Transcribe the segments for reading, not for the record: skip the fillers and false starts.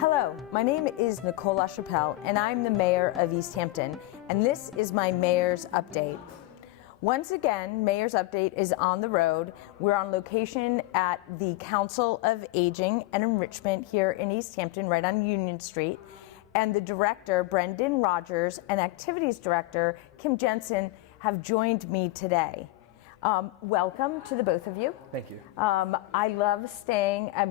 Hello, my name is Nicole LaChapelle, and I'm the mayor of Easthampton, and this is my Mayor's Update. Once again, Mayor's Update is on the road. We're on location at the Council of Aging and Enrichment here in Easthampton, right on Union Street. And the director, Brendan Rogers, and activities director, Kim Jensen, have joined me today. Welcome to the both of you. Thank you. I love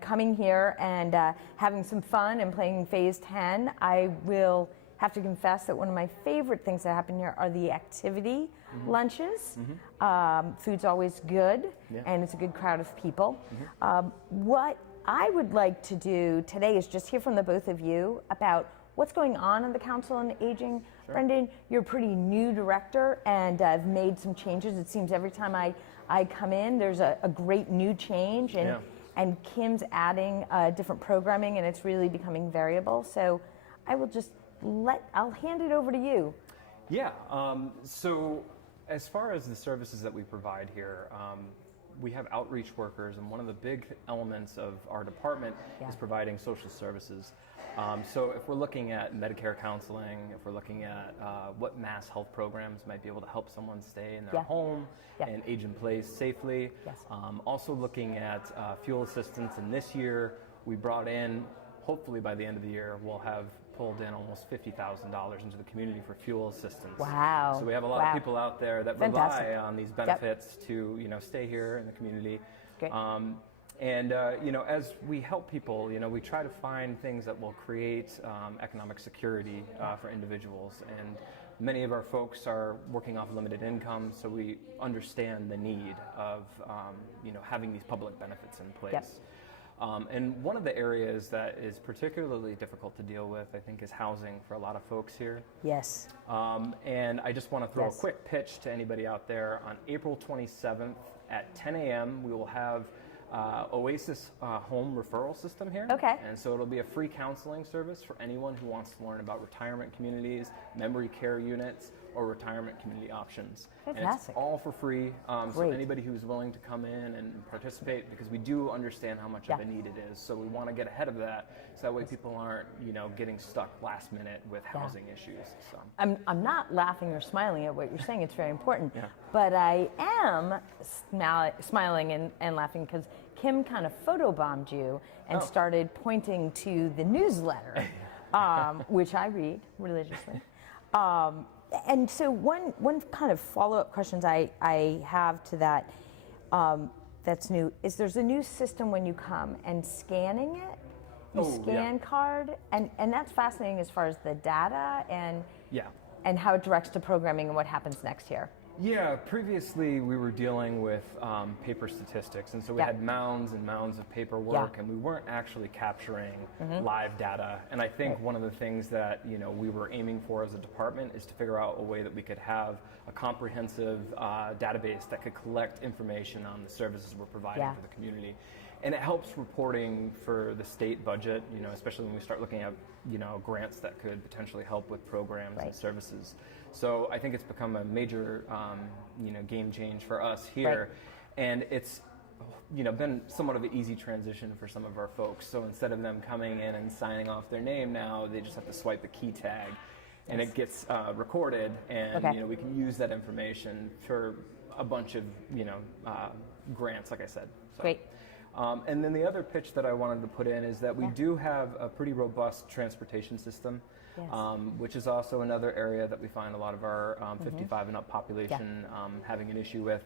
coming here and having some fun and playing Phase 10. I will have to confess that one of my favorite things that happen here are the activity lunches. Food's always good, and it's a good crowd of people. What I would like to do today is just hear from the both of you about what's going on in the Council on Aging. Sure. Brendan, you're a pretty new director, and I've made some changes. It seems every time I come in, there's a great new change, and Kim's adding different programming, and it's really becoming variable. So I will just I'll hand it over to you. Yeah, so as far as the services that we provide here, we have outreach workers, and one of the big elements of our department is providing social services. So if we're looking at Medicare counseling, if we're looking at what mass health programs might be able to help someone stay in their home and age in place safely. Also looking at fuel assistance, and this year we brought in, hopefully by the end of the year, we'll have pulled in almost $50,000 into the community for fuel assistance. Wow. So we have a lot of people out there that rely on these benefits to, stay here in the community. Great. As we help people, we try to find things that will create economic security for individuals. And many of our folks are working off limited income, so we understand the need of, having these public benefits in place. And one of the areas that is particularly difficult to deal with, I think, is housing for a lot of folks here. Yes. And I just want to throw a quick pitch to anybody out there. On April 27th at 10 a.m., we will have Oasis home referral system here. Okay. And so it'll be a free counseling service for anyone who wants to learn about retirement communities, memory care units, or retirement community options. Fantastic. And it's all for free. So anybody who's willing to come in and participate, because we do understand how much of a need it is. So we want to get ahead of that, so that way people aren't, getting stuck last minute with housing issues. So I'm not laughing or smiling at what you're saying. It's very important. But I am smiling and laughing because Kim kind of photobombed you and started pointing to the newsletter, which I read religiously. And so one kind of follow-up questions I have to that that's new is there's a new system when you come and scanning it. You scan card, and that's fascinating as far as the data and how it directs to programming and what happens next here. Yeah, previously we were dealing with paper statistics, and so we had mounds and mounds of paperwork, and we weren't actually capturing live data. And I think one of the things that we were aiming for as a department is to figure out a way that we could have a comprehensive database that could collect information on the services we're providing for the community. And it helps reporting for the state budget, especially when we start looking at, grants that could potentially help with programs and services. So I think it's become a major, game change for us here. And it's, been somewhat of an easy transition for some of our folks. So instead of them coming in and signing off their name now, they just have to swipe a key tag. And it gets recorded, and we can use that information for a bunch of, grants, like I said. So. Great. And then the other pitch that I wanted to put in is that we do have a pretty robust transportation system, which is also another area that we find a lot of our 55 and up population having an issue with.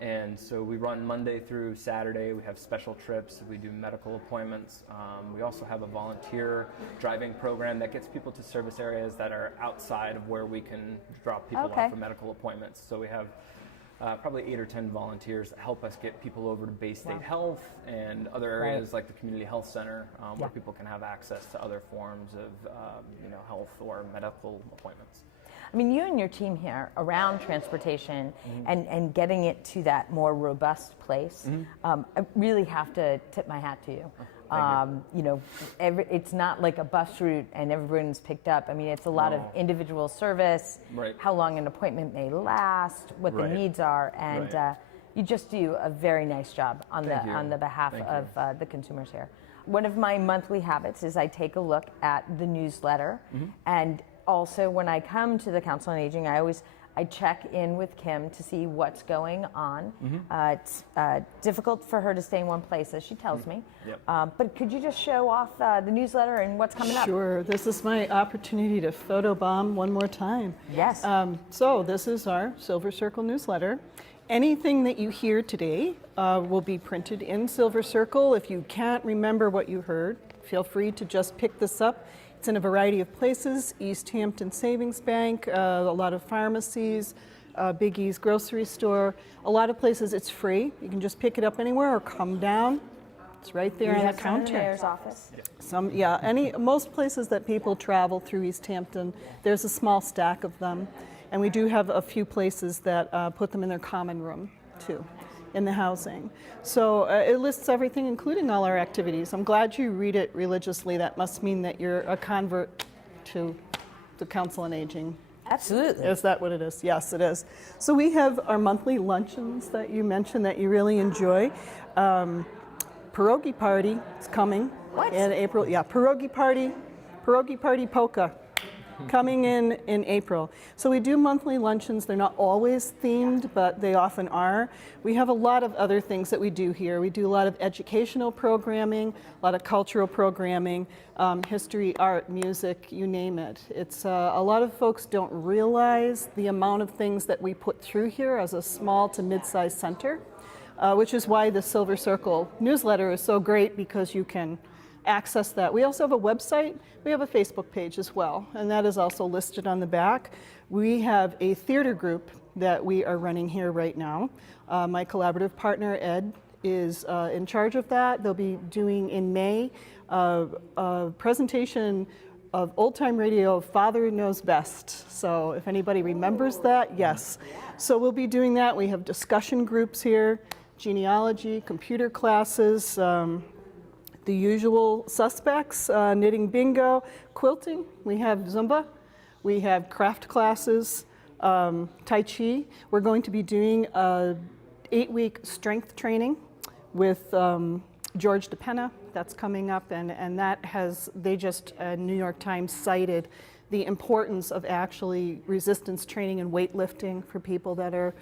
And so we run Monday through Saturday. We have special trips. We do medical appointments. We also have a volunteer driving program that gets people to service areas that are outside of where we can drop people off for medical appointments. So we have probably 8 or 10 volunteers that help us get people over to Bay State Health and other areas like the Community Health Center, where people can have access to other forms of health or medical appointments. I mean, you and your team here around transportation and getting it to that more robust place, I really have to tip my hat to you. It's not like a bus route and everyone's picked up. I mean, it's a lot of individual service, how long an appointment may last, what the needs are, and you just do a very nice job on the behalf of the consumers here. one of my monthly habits is I take a look at the newsletter, and also when I come to the Council on Aging, I check in with Kim to see what's going on. It's difficult for her to stay in one place, as she tells me. But could you just show off the newsletter and what's coming up? Sure. This is my opportunity to photobomb one more time. Yes. So this is our Silver Circle newsletter. Anything that you hear today will be printed in Silver Circle. If you can't remember what you heard, feel free to just pick this up. It's in a variety of places: Easthampton Savings Bank, a lot of pharmacies, Big E's grocery store. A lot of places it's free. You can just pick it up anywhere or come down. It's right there on the counter. In the mayor's office. Most places that people travel through Easthampton, there's a small stack of them. And we do have a few places that put them in their common room too, in the housing. So it lists everything, including all our activities. I'm glad you read it religiously. That must mean that you're a convert to the Council on Aging. Absolutely. Is that what it is? Yes, it is. So we have our monthly luncheons that you mentioned that you really enjoy. Pierogi Party is coming in April. Yeah, Pierogi Party Polka. Coming in April. So we do monthly luncheons. They're not always themed, but they often are. We have a lot of other things that we do here. We do a lot of educational programming, a lot of cultural programming, history, art, music, you name it. It's a lot of folks don't realize the amount of things that we put through here as a small to mid-sized center, which is why the Silver Circle newsletter is so great, because you can access that. We also have a website. We have a Facebook page as well, and that is also listed on the back. We have a theater group that we are running here right now. My collaborative partner, Ed, is in charge of that. They'll be doing in May a presentation of old time radio, Father Knows Best. So if anybody remembers that, yes. So we'll be doing that. We have discussion groups here, genealogy, computer classes, the usual suspects, knitting bingo, quilting. We have Zumba. We have craft classes, Tai Chi. We're going to be doing a 8-week strength training with George DePenna. That's coming up, and that has, New York Times cited the importance of actually resistance training and weightlifting for people that are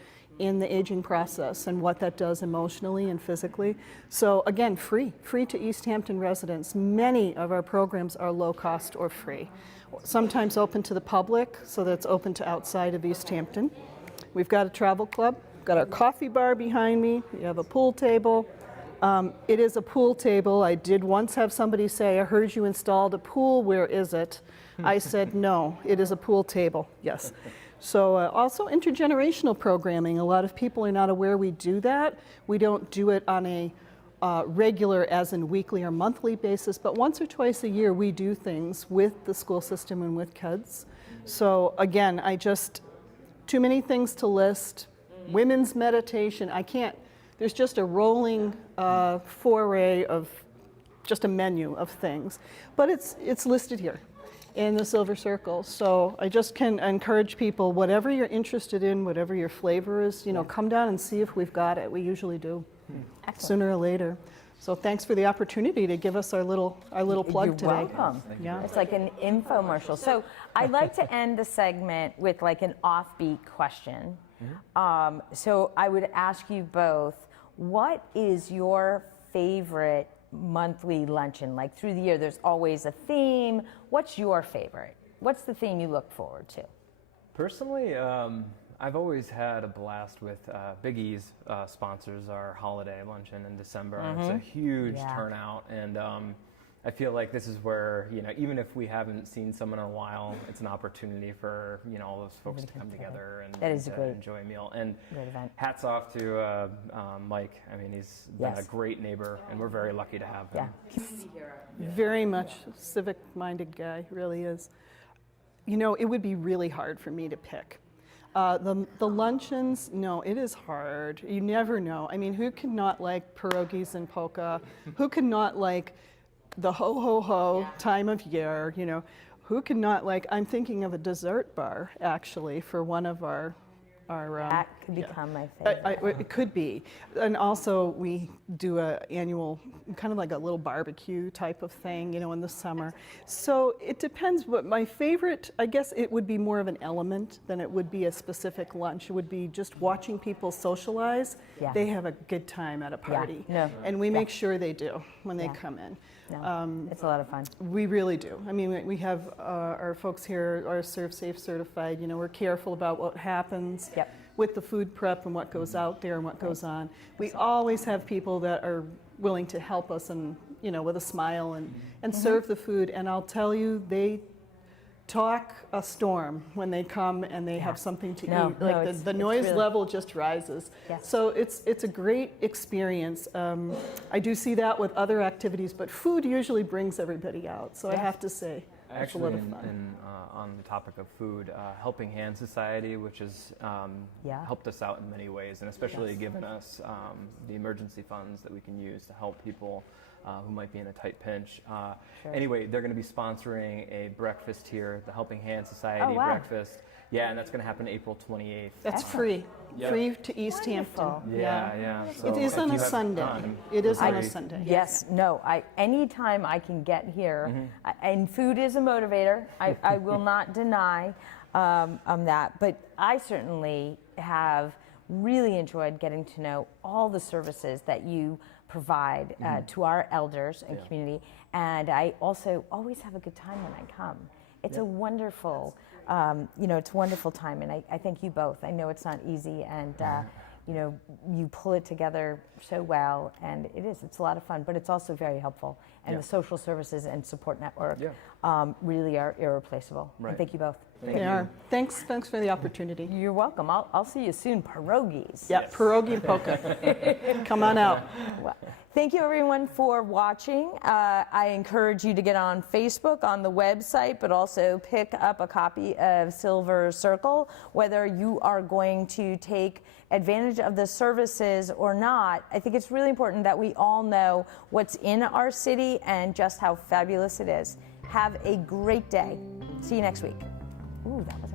in the aging process and what that does emotionally and physically. So again, free to Easthampton residents. Many of our programs are low cost or free. Sometimes open to the public, so that's open to outside of Easthampton. We've got a travel club, got our coffee bar behind me, we have a pool table. It is a pool table. I did once have somebody say, I heard you installed a pool, where is it? I said, no, it is a pool table, yes. So also intergenerational programming. A lot of people are not aware we do that. We don't do it on a regular, as in weekly or monthly basis, but once or twice a year we do things with the school system and with kids. So again, too many things to list. Women's meditation, there's just a rolling foray of just a menu of things, but it's listed here in the Silver Circle. So I just can encourage people, whatever you're interested in, whatever your flavor is, come down and see if we've got it. We usually do, sooner or later. So thanks for the opportunity to give us our little plug today. You're welcome. Yeah. It's like an infomercial. So I'd like to end the segment with like an offbeat question. So I would ask you both, what is your favorite monthly luncheon? Like through the year, there's always a theme. What's your favorite? What's the thing you look forward to? Personally, I've always had a blast with Big E's sponsors our holiday luncheon in December. It's a huge turnout, and I feel like this is where, even if we haven't seen someone in a while, it's an opportunity for, all those folks to come together and enjoy a meal. And hats off to Mike. I mean, he's been a great neighbor, and we're very lucky to have him. Very much civic-minded guy, really is. It would be really hard for me to pick. The luncheons, no, it is hard. You never know. I mean, who could not like pierogies and polka? Who could not like the ho-ho-ho time of year, Who could not like, I'm thinking of a dessert bar, actually, for one of our That could become my favorite. It could be. And also we do a annual, kind of like a little barbecue type of thing, you know, in the summer. So it depends. But my favorite, I guess it would be more of an element than it would be a specific lunch. It would be just watching people socialize. Yeah. They have a good time at a party. No. And we make sure they do when they come in. No, it's a lot of fun. We really do. I mean, we have our folks here are Serve Safe certified. You know, we're careful about what happens with the food prep and what goes out there and what goes on. We always have people that are willing to help us and, you know, with a smile and serve the food. And I'll tell you, they talk a storm when they come and they have something to eat. Like the noise level just rises. Yes. So it's a great experience. I do see that with other activities, but food usually brings everybody out. So I have to say, it's a lot of fun. On the topic of food, Helping Hand Society, which has helped us out in many ways, and especially given us the emergency funds that we can use to help people who might be in a tight pinch. Anyway, they're going to be sponsoring a breakfast here, the Helping Hand Society breakfast. Yeah, and that's going to happen April 28th. That's free. Free to Easthampton. Yeah. So it is on a Sunday. It is on a Sunday. Yes, no. Anytime I can get here, and food is a motivator. I will not deny that, but I certainly have really enjoyed getting to know all the services that you provide to our elders and community, and I also always have a good time when I come. It's a wonderful, it's a wonderful time, and I thank you both. I know it's not easy, and you pull it together so well, and it's a lot of fun, but it's also very helpful. And the social services and support network really are irreplaceable. Right. And thank you both. They are. Thanks for the opportunity. You're welcome. I'll see you soon. Pierogies. Yeah, pierogi and polka. Come on out. Well, thank you everyone for watching. I encourage you to get on Facebook, on the website, but also pick up a copy of Silver Circle, whether you are going to take advantage of the services or not. I think it's really important that we all know what's in our city and just how fabulous it is. Have a great day. See you next week. Ooh, that was